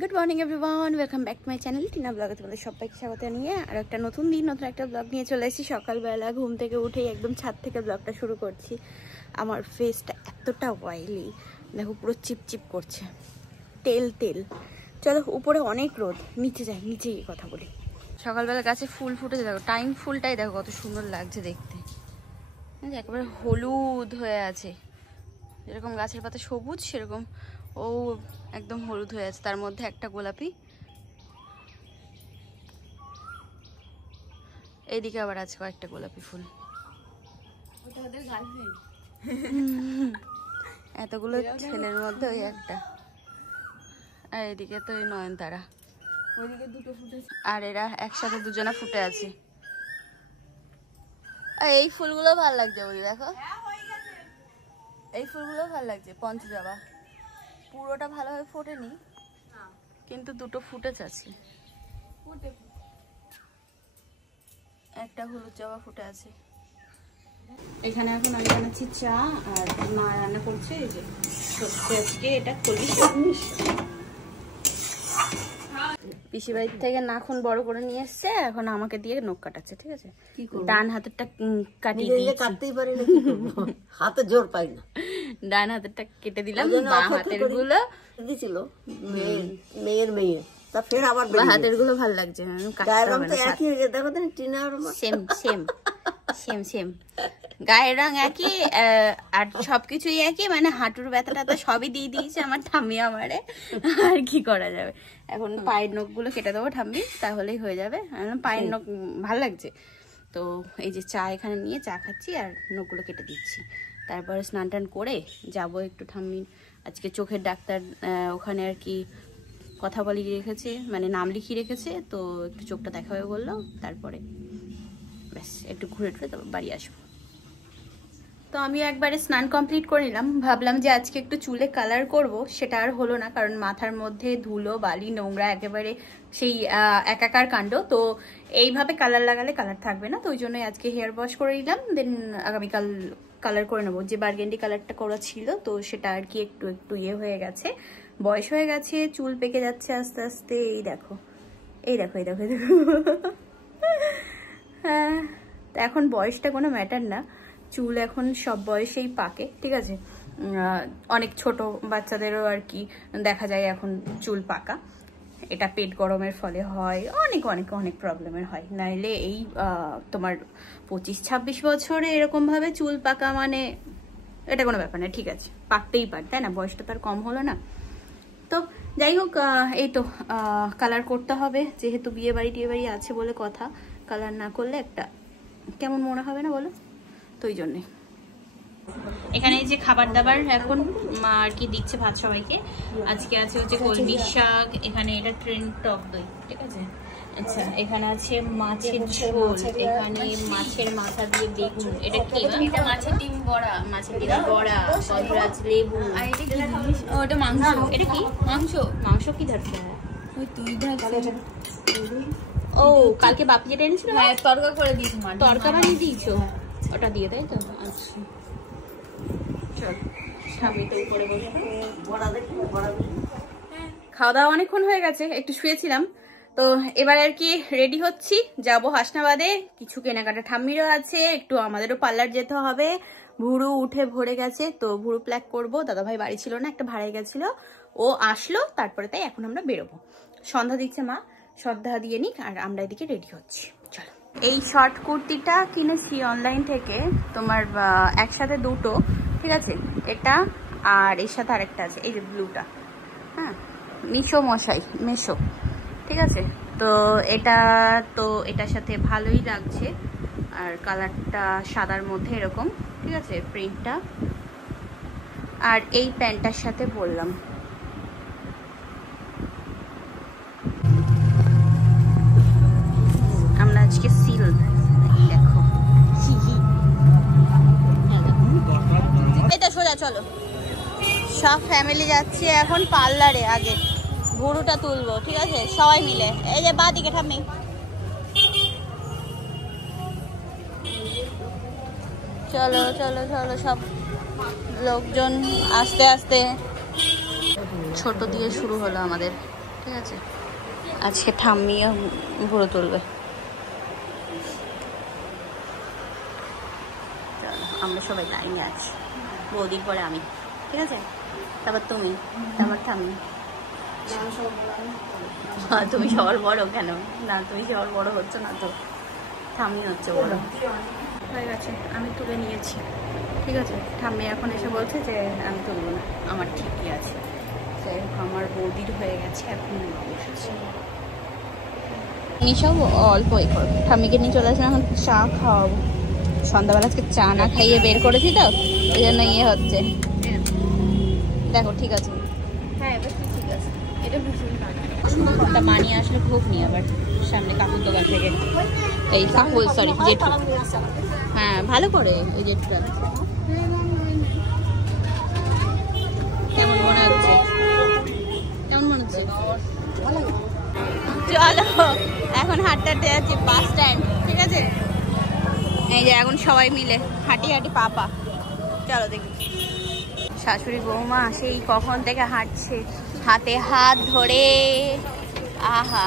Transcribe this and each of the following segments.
Good morning everyone, welcome back to my channel Tina ব্লগে তোমাদের সবাইকে স্বাগত নিয়ে আর একটা নতুন দিন নতুন একটা ব্লগ নিয়ে চলে এসেছি। সকালবেলা ঘুম থেকে উঠেই একদম ছাদ থেকে ব্লগটা শুরু করছি। আমার ফেসটা এতটা অয়েলি, দেখো পুরো চিপচিপ করছে, তেল তেল। চলো উপরে অনেক রোদ, নিচে যাই, নিচে গিয়ে কথা বলি। সকালবেলা গাছে ফুল ফুটেছে, দেখো টাইম ফুলটাই দেখো কত সুন্দর লাগছে দেখতে, একেবারে হলুদ হয়ে আছে। যেরকম গাছের পাতা সবুজ সেরকম ও একদম হলুদ হয়ে আছে, তার মধ্যে একটা গোলাপি। এইদিকে আবার আছে কয়েকটা গোলাপি ফুল। এতগুলো ছেলের মধ্যে ওই একটা, আর এদিকে তো ওই নয়নতারা, আর এরা একসাথে দুজনা ফুটে আছে। আর এই ফুলগুলো ভালো লাগছে বলি, দেখো এই ফুলগুলো ভালো লাগছে। পঞ্চজবা পুরোটা ভালোভাবে ফোটেনি, কিন্তু দুটো ফুটেছে আছে, একটা হলুদ জবা ফুটে আছে। এখানে এখন আমি বানাচ্ছি চা, আর মা রান্না করছে এই যে সত্যি আজকে এটা কলিস। পিসি বাড়ির থেকে নাখুন বড় করে নিয়ে এসছে, এখন আমাকে দিয়ে নখ কাটাচ্ছে। ঠিক আছে, ডান হাতেরটা কাটিয়ে কাটতেই পারি না, হাতে জোর পাই না। ডান হাতেরটা কেটে দিলাম, বাঁ হাতের গুলো দিছিল মেয়ের মেয়ে, তা ফের আবার বাঁ হাতের গুলো ভালো লাগছে। সেম সেম সেম সেম গায়ের রং একই, আর সবকিছুই একই, মানে হাঁটুর ব্যথাটা তো সবই দিয়ে দিয়েছে আমার ঠাম্মি আমারে, আর কি করা যাবে। এখন পায়ের নখগুলো কেটে দেবো ঠাম্মি, তাহলেই হয়ে যাবে। পায়ের নখ ভাল লাগছে তো, এই যে চা এখানে নিয়ে চা খাচ্ছি আর নখগুলো কেটে দিচ্ছি। তারপরে স্নান টান করে যাবো একটু ঠাম্মির আজকে চোখের ডাক্তার, ওখানে আর কি কথা বলি রেখেছে, মানে নাম লিখিয়ে রেখেছে, তো একটু চোখটা দেখা হয়ে বললো। তারপরে ব্যাস একটু ঘুরে টুরে তারপর বাড়ি আসবো। তো আমি একবারে স্নান কমপ্লিট করে নিলাম, ভাবলাম যে আজকে একটু চুলে কালার করব, সেটা আর হলো না, কারণ মাথার মধ্যে ধুলো বালি নোংরা একেবারে সেই একাকার কাণ্ড। তো এইভাবে কালার লাগালে কালার থাকবে না, তো ওই জন্যই আজকে হেয়ার ওয়াশ করে নিলাম, দেন আগামীকাল কালার করে নেবো। যে বার্গেন্ডি কালারটা করা ছিল তো সেটা আর কি একটু একটু ইয়ে হয়ে গেছে, বয়স হয়ে গেছে, চুল পেকে যাচ্ছে আস্তে আস্তে। এই দেখো এই দেখো এই দেখো এই দেখো। হ্যাঁ, এখন বয়সটা কোনো ম্যাটার না, চুল এখন সব বয়সেই পাকে। ঠিক আছে, অনেক ছোট বাচ্চাদেরও আর কি দেখা যায় এখন চুল পাকা। এটা পেট গরমের ফলে হয়, অনেক অনেক অনেক প্রবলেমের হয়। নাইলে এই তোমার 25-26 বছরে এরকম ভাবে চুল পাকা মানে এটা কোনো ব্যাপার না। ঠিক আছে, পাকতেই পারে, তাই না? বয়সটা তো আর কম হলো না। তো যাই হোক, এই তো কালার করতে হবে, যেহেতু বিয়ে বাড়ি টিয়ে বাড়ি আছে বলে কথা। কালার না করলে একটা কেমন মনে হবে না বলো, তো ওই জন্যে। এখানে যে খাবার দাবার এখন মা আর কি দিচ্ছে ভাত সবাইকে। আজকে আছে হচ্ছে কলমি শাক, এখানে এটা ট্রেন টক দই। ঠিক আছে, আচ্ছা এখানে আছে মাছের ঝোল, এখানে মাছের মাথা দিয়ে বেগুন, এটা কি? এটা মাছের ডিম বড়া, মাছের ডিম বড়া, কদরাজ লেবু। আর এটা কি জিনিস? ও এটা মাংস। এটা কি মাংস? মাংস কি ধরছে? ওই তুই ধর। ও কালকে বাপি যেটা এনেছিল, হ্যাঁ তরকা করে দিয়েছি, তরকা বানিয়ে দিয়েছো, ওটা দিয়ে দেয় তো। আচ্ছা চল সামনে তো উপরে বসে। খাওয়া দাওয়া অনেকক্ষণ হয়ে গেছে, একটু শুয়েছিলাম, তো এবার আর কি রেডি হচ্ছি, যাবো হাসনাবাদে। কিছু কেনাকাটা ঠাম্মিরও আছে, একটু আমাদেরও পার্লার যেতে হবে। ভুরু উঠে ভরে গেছে, তো ভুরু প্ল্যাক করবো। দাদাভাই বাড়ি ছিল না, একটা ভাড়ায় গেছিল, ও আসলো তারপরে, তাই এখন আমরা বেরোবো। সন্ধ্যা দিচ্ছে মা, সন্ধ্যা দিয়ে নিক, আর আমরা এদিকে রেডি হচ্ছি। চলো, এই শর্ট কুর্তিটা কিনেছি অনলাইন থেকে, তোমার একসাথে দুটো। ঠিক আছে, এটা আর এর সাথে আরেকটা আছে, এই যে ব্লুটা, হ্যাঁ মেশো। ঠিক আছে, তো এটা তো এটার সাথে ভালোই লাগছে, আর কালারটা সাদার মধ্যে এরকম। ঠিক আছে, প্রিন্টটা, আর এই প্যান্টটার সাথে বললাম। আমরা আজকে সিল দেখো, এটা সোজা চলো, সব ফ্যামিলি যাচ্ছি এখন পার্লারে। আগে ভুরুটা তুলবো, ঠিক আছে, সবাই মিলে। এই যে বাঁ দিকে ঠাম্মি, চলো চলো চলো, সব লোকজন আস্তে আস্তে। ছোট দিয়ে শুরু হলো আমাদের ঠিক আছে। আজকে ঠাম্মিও ভুড়ো তুলবে। চলো আমরা সবাই লাইনে আছি, বৌদির পরে আমি, ঠিক আছে, তারপর তুমি, তারপর ঠাম্মি। তুমি সবার বড় কেন? না তুমি সবার বড় হচ্ছে না তো, ঠাম্মি হচ্ছে বড়। হয়ে গেছে, আমি তুলে নিয়েছি, ঠিক আছে। ঠাম্মি এখন এসে বলছে যে আমি তুলব না, আমার ঠিকই আছে। যাই হোক আমার বৌদির হয়ে গেছে, এখন বসেছি। সব অল্প এ করবো, ঠাম্মিকে নিয়ে চলে আসলাম, এখন চা খাওয়াবো। সন্ধ্যাবেলা আজকে চা না খাইয়ে বের করেছি তো, এই জন্য ইয়ে হচ্ছে। দেখো ঠিক আছে, হ্যাঁ এবার ঠিক আছে। এটা ভীষণ একটা মানিয়ে আসলে খুব নিয়ে আবার সামনে কাকুর দোকান থেকে, এই কাকু সরি জেঠু, হ্যাঁ ভালো করে এই জেঠুটা। কেমন মনে হচ্ছে? কেমন মনে হচ্ছে? চলো এখন হাঁটতে হাঁটতে যাচ্ছি বাস স্ট্যান্ড, ঠিক আছে। এই যে এখন সবাই মিলে হাঁটি হাঁটি পাপা। চলো দেখি শাশুড়ি বৌমা সেই কখন থেকে হাঁটছে, হাতে হাত ধরে। আহা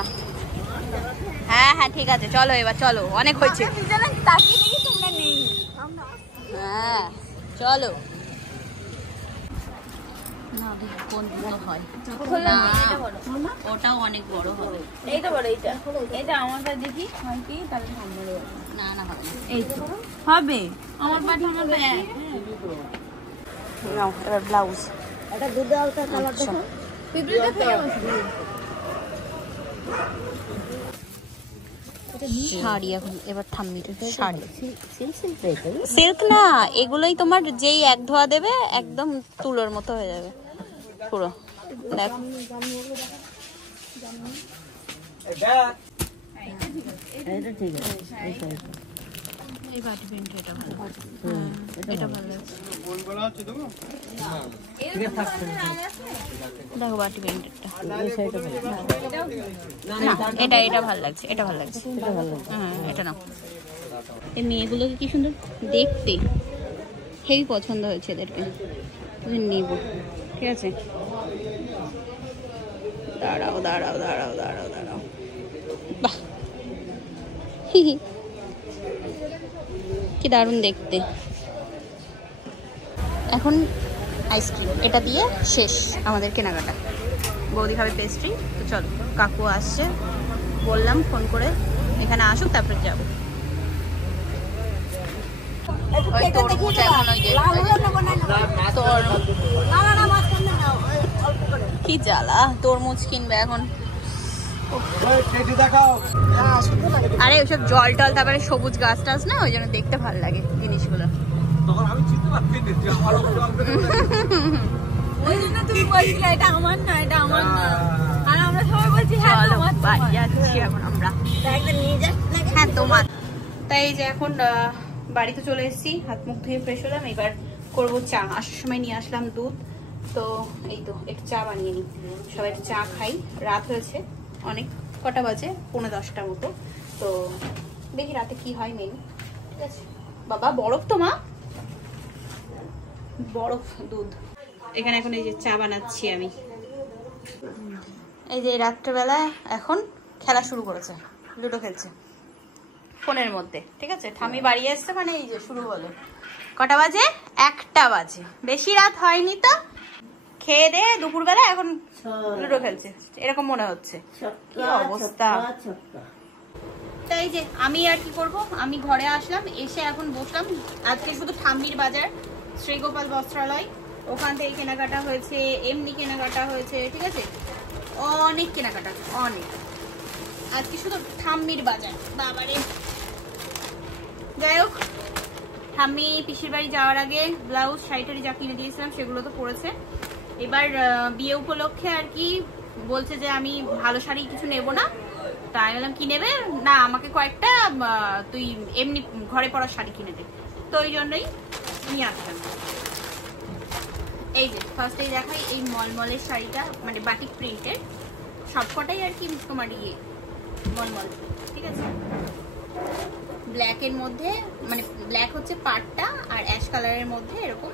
হ্যাঁ হ্যাঁ ঠিক আছে, চলো এবার চলো, অনেক হয়েছে। হ্যাঁ চলো। ওটাও অনেক বড় হবে। এইটা বড়, এটা আমার কাছে দেখি হয় কি, তাহলে না না হবে না, এই তো হবে আমার পাটি আমার ব্যাগ। নাও এবার ব্লাউজ, এটা দুধে আলতা কালার দেখো, পিপড়িটা ফেলে শাড়ি। এখন এবার ঠাম্মির শাড়ি, সিল্ক না এগুলোই তোমার যেই এক ধোয়া দেবে একদম তুলোর মতো হয়ে যাবে পুরো। দেখো এই বাটি প্রিন্ট এটা ভালো, এটা ভালো লাগছে। দেখো বাটি প্রিন্টটা, এটা এটা ভালো লাগছে, এটা ভালো লাগছে, হ্যাঁ এটা নাও। এই মেয়েগুলোকে কি সুন্দর দেখতে, হেভি পছন্দ হয়েছে এদেরকে, নেব, ঠিক আছে। দাঁড়াও দাঁড়াও দাঁড়াও দাঁড়াও দাঁড়াও, বাহ কি দারুণ দেখতে। এখন আইসক্রিম, এটা দিয়ে শেষ আমাদের কেনাকাটা। বৌদি খাবে পেস্ট্রি, তো চলো কাকু আসছে, বললাম ফোন করে এখানে আসুক তারপরে যাবো। কি জ্বালা, তরমুজ কিনবে এখন। আরে ওইসব জল টল, তারপরে সবুজ গাছ টাছ না, ওই জন্য দেখতে ভালো লাগে জিনিসগুলো। ওই জন্য তুমি বলছিলে এটা আমার না, এটা আমার না, আর আমরা সবাই বলছি হ্যাঁ তোমার, যাচ্ছি এখন আমরা, হ্যাঁ তোমার। তাই এই যে এখন বাড়িতে চলে এসেছি, হাত মুখ ধুয়ে ফ্রেশ হলাম, এবার করবো চা। আসার সময় নিয়ে আসলাম দুধ, তো এই তো একটু চা বানিয়ে নিই, সবাই একটু চা খাই। রাত হয়েছে অনেক, কটা বাজে 9:30 মতো, তো দেখি রাতে কি হয় মেনু, ঠিক আছে। বাবা বরফ তো মা, বরফ দুধ। এখানে এখন এই যে চা বানাচ্ছি আমি। এই যে রাত্রেবেলা এখন খেলা শুরু করেছে, লুডো খেলছে ফোনের মধ্যে, ঠিক আছে। ঠাম্মি বাড়ি আসছে, মানে এই যে শুরু হলো। কটা বাজে? 1টা বাজে, বেশি রাত হয়নি তো। খেয়ে দে দুপুরবেলা এখন লুডো খেলছে, এরকম মনে হচ্ছে। কি অবস্থা। তাই যে আমি আর কি করব, আমি ঘরে আসলাম, এসে এখন বসলাম। আজকে শুধু ঠাম্মির বাজার, শ্রীগোপাল বস্ত্রালয়, ওখান থেকে কেনাকাটা হয়েছে, এমনি কেনাকাটা হয়েছে, ঠিক আছে, অনেক কেনাকাটা, অনেক। আজকে শুধু ঠাম্মির বাজার, বাবারে। যাই হোক, ঠাম্মি পিসির বাড়ি যাওয়ার আগে ব্লাউজ শাড়ি যা কিনে দিয়েছিলাম সেগুলো তো পরেছে। এবার বিয়ে উপলক্ষে আর কি বলছে যে আমি ভালো শাড়ি কিছু নেব না, তাই বললাম কি নেবে না, আমাকে কয়েকটা তুই এমনি ঘরে পরা শাড়ি কিনে দে, তো ওই জন্যই নিয়ে আসলাম। এই যে ফার্স্টেই দেখাই এই মলমলের শাড়িটা, মানে বাটিক প্রিন্টের, সবকটাই আর কি তোমার ইয়ে মলমল, ঠিক আছে। ব্ল্যাকের মধ্যে, মানে ব্ল্যাক হচ্ছে পাটটা, আর অ্যাশ কালারের মধ্যে এরকম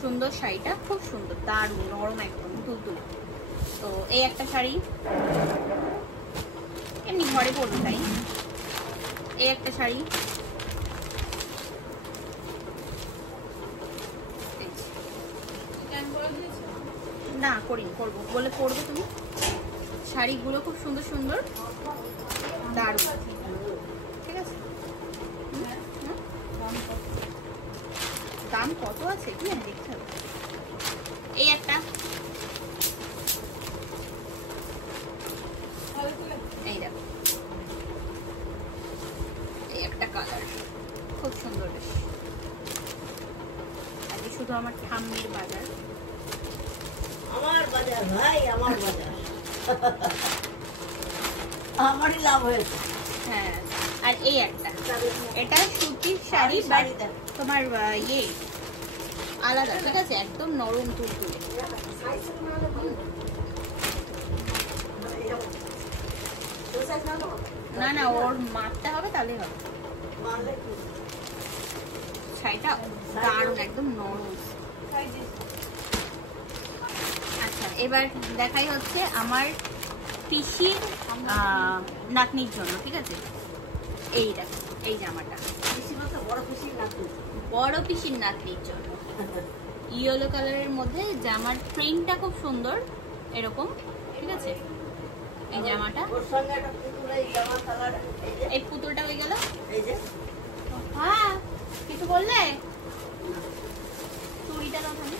সুন্দর শাড়িটা, খুব সুন্দর, দারুণ নরম, একদম তুলতুলে। তো এই একটা শাড়ি এমনি ঘরে পরবো তাই। এই একটা শাড়ি, না করিনি, করবো বলে পরবে তুমি। শাড়িগুলো খুব সুন্দর সুন্দর, দারুণ, ঠিক আছে। দাম কত আছে কি দেখতে হবে। এই একটা, এই দেখো, এই একটা কালার খুব সুন্দর বেশ। আজকে শুধু আমার ঠাম্মির বাজার, আমার বাজার ভাই, আমার বাজার আমারই লাভ হয়েছে। হ্যাঁ, আর এই একটা, এটা সুতির শাড়ি বাট তোমার ইয়ে আলাদা, ঠিক আছে, একদম নরম তুলতুলে। না না, ওর মাপতে হবে তাহলে হবে। শাড়িটা দারুণ, একদম নরম। আচ্ছা, এবার দেখাই হচ্ছে আমার পিসির নাতনির জন্য, ঠিক আছে। এই দেখো, এই জামাটা বড় পিসির নাতনির জন্য, ইয়েলো কালারের মধ্যে জামার প্রিন্টটা খুব সুন্দর, এরকম, ঠিক আছে। এই জামাটা, এই পুতুলটা হয়ে গেল। হ্যাঁ, কিছু বললে? চুড়িটা দাও তাহলে।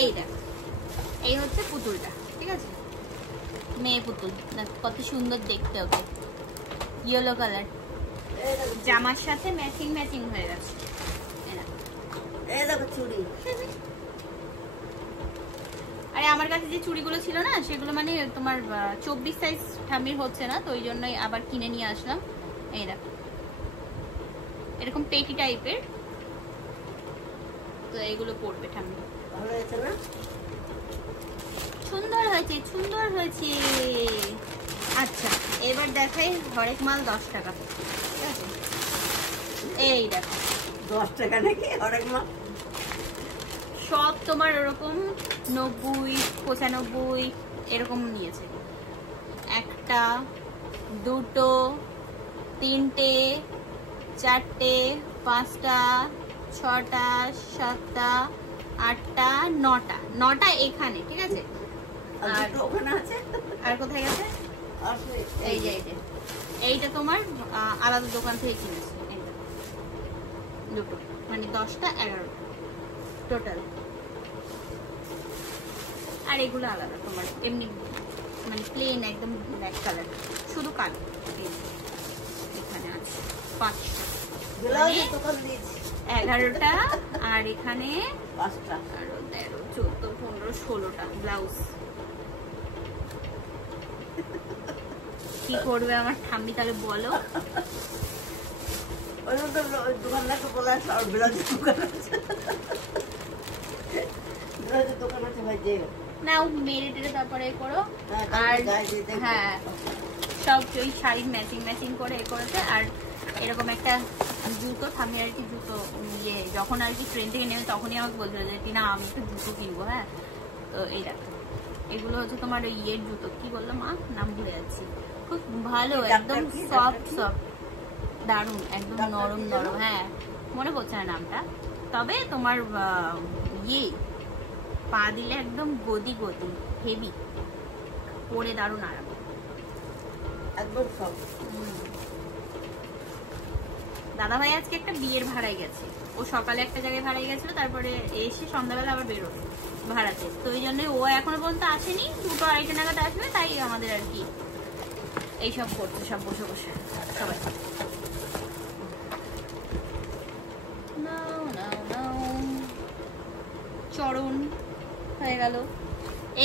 এই দেখো, এই হচ্ছে পুতুলটা, ঠিক আছে, মেয়ে পুতুল, কত সুন্দর দেখতে, ওকে ইয়েলো কালার জামার সাথে ম্যাচিং ম্যাচিং হয়ে গেছে। চুড়ি, আরে আমার কাছে যে চুড়িগুলো ছিল না, সেগুলো মানে তোমার 24 সাইজ ঠাম্মির হচ্ছে না, তো ওই জন্যই আবার কিনে নিয়ে আসলাম। এই দেখো, এরকম পেটি টাইপের, তো এইগুলো পরবে ঠাম্মি। ভালো হয়েছে না? সুন্দর হয়েছে, সুন্দর হয়েছে। আচ্ছা, এবার দেখাই হরেক মাল 10 টাকা, ঠিক আছে। এই দেখো 10 টাকা নাকি হরেক মাল? সব তোমার ওরকম 90, 95 এরকম নিয়েছে। একটা, দুটো, তিনটে, চারটে, পাঁচটা, ছটা, সাতটা, আটটা, নটা এখানে, ঠিক আছে। আর ওখানে আছে, আর কোথায় গেছে? এই যে এইটা তোমার আলাদা দোকান থেকে কিনেছে, দুটো, মানে 10টা 11টা টোটাল। আর এগুলো আলাদা তোমার এমনি, মানে প্লেন একদম ব্ল্যাক কালার, শুধু কালো। এখানে আছে 5টা, 11টা, আর এখানে 5টা, 13, 14, 15, 16টা ব্লাউজ। কি করবে আমার ঠাম্মি তাহলে বলো? দোকানদারকে বলে আসো, আর ব্লাউজের দোকান আছে, ব্লাউজের দোকান আছে ভাই, যে না ও মেরে টেরে তারপরে করো। আর হ্যাঁ, সব ওই শাড়ির ম্যাচিং ম্যাচিং করে এ করেছে। আর এরকম একটা জুতো, ঠাম্মি আর কি জুতো ইয়ে যখন আর কি ট্রেন থেকে নেমে তখনই আমাকে বলছিল যে টিনা আমি একটু জুতো কিনবো। হ্যাঁ, তো এই দেখো, এগুলো হচ্ছে তোমার ওই ইয়ের জুতো, কি বললো মা, নাম ভুলে যাচ্ছি। খুব ভালো, একদম সফট সফট, দারুণ, একদম নরম নরম। হ্যাঁ, মনে পড়ছে না নামটা, তবে তোমার ইয়ে পা দিলে একদম গদি গদি, হেভি, পরে দারুণ আরাম, একদম সব। দাদা ভাই আজকে একটা বিয়ের ভাড়ায় গেছে, ও সকালে একটা জায়গায় ভাড়ায় গেছিল, তারপরে এসে সন্ধ্যাবেলা আবার বেরোবে ভাড়াতে, তো ওই জন্য ও এখনো পর্যন্ত আসেনি, 2টো 2:30 নাগাদ আসবে, তাই আমাদের আর কি এইসব করছে, সব বসে বসে সবাই। চরণ হয়ে গেল,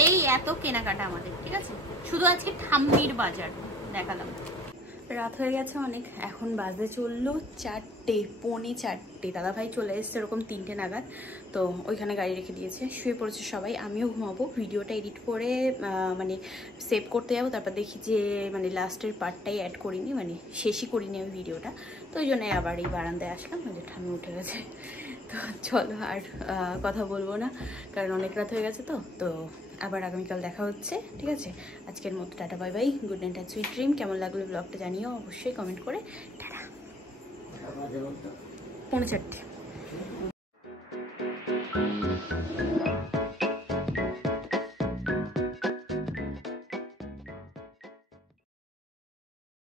এই এত কেনাকাটা আমাদের, ঠিক আছে। শুধু আজকে ঠাম্মির বাজার দেখালাম। রাত হয়ে গেছে অনেক, এখন বাজে চললো 4টে, 4:45। দাদাভাই চলে এসছে এরকম 3টে নাগাদ, তো ওইখানে গাড়ি রেখে দিয়েছে, শুয়ে পড়েছে সবাই, আমিও ঘুমাবো। ভিডিওটা এডিট করে মানে সেভ করতে যাবো, তারপর দেখি যে মানে লাস্টের পার্টটাই অ্যাড করিনি, মানে শেষই করিনি আমি ভিডিওটা, তো ওই জন্যই আবার এই বারান্দায় আসলাম, ওই যে ঠাম্মি উঠে গেছে। তো চলো আর কথা বলবো না, কারণ অনেক রাত হয়ে গেছে। তো আবার আগামীকাল দেখা হচ্ছে, ঠিক আছে? আজকের মতো tata, bye bye, good night and sweet dream. কেমন লাগলো ব্লগটা জানিও অবশ্যই কমেন্ট করে। টাটা। 4:45।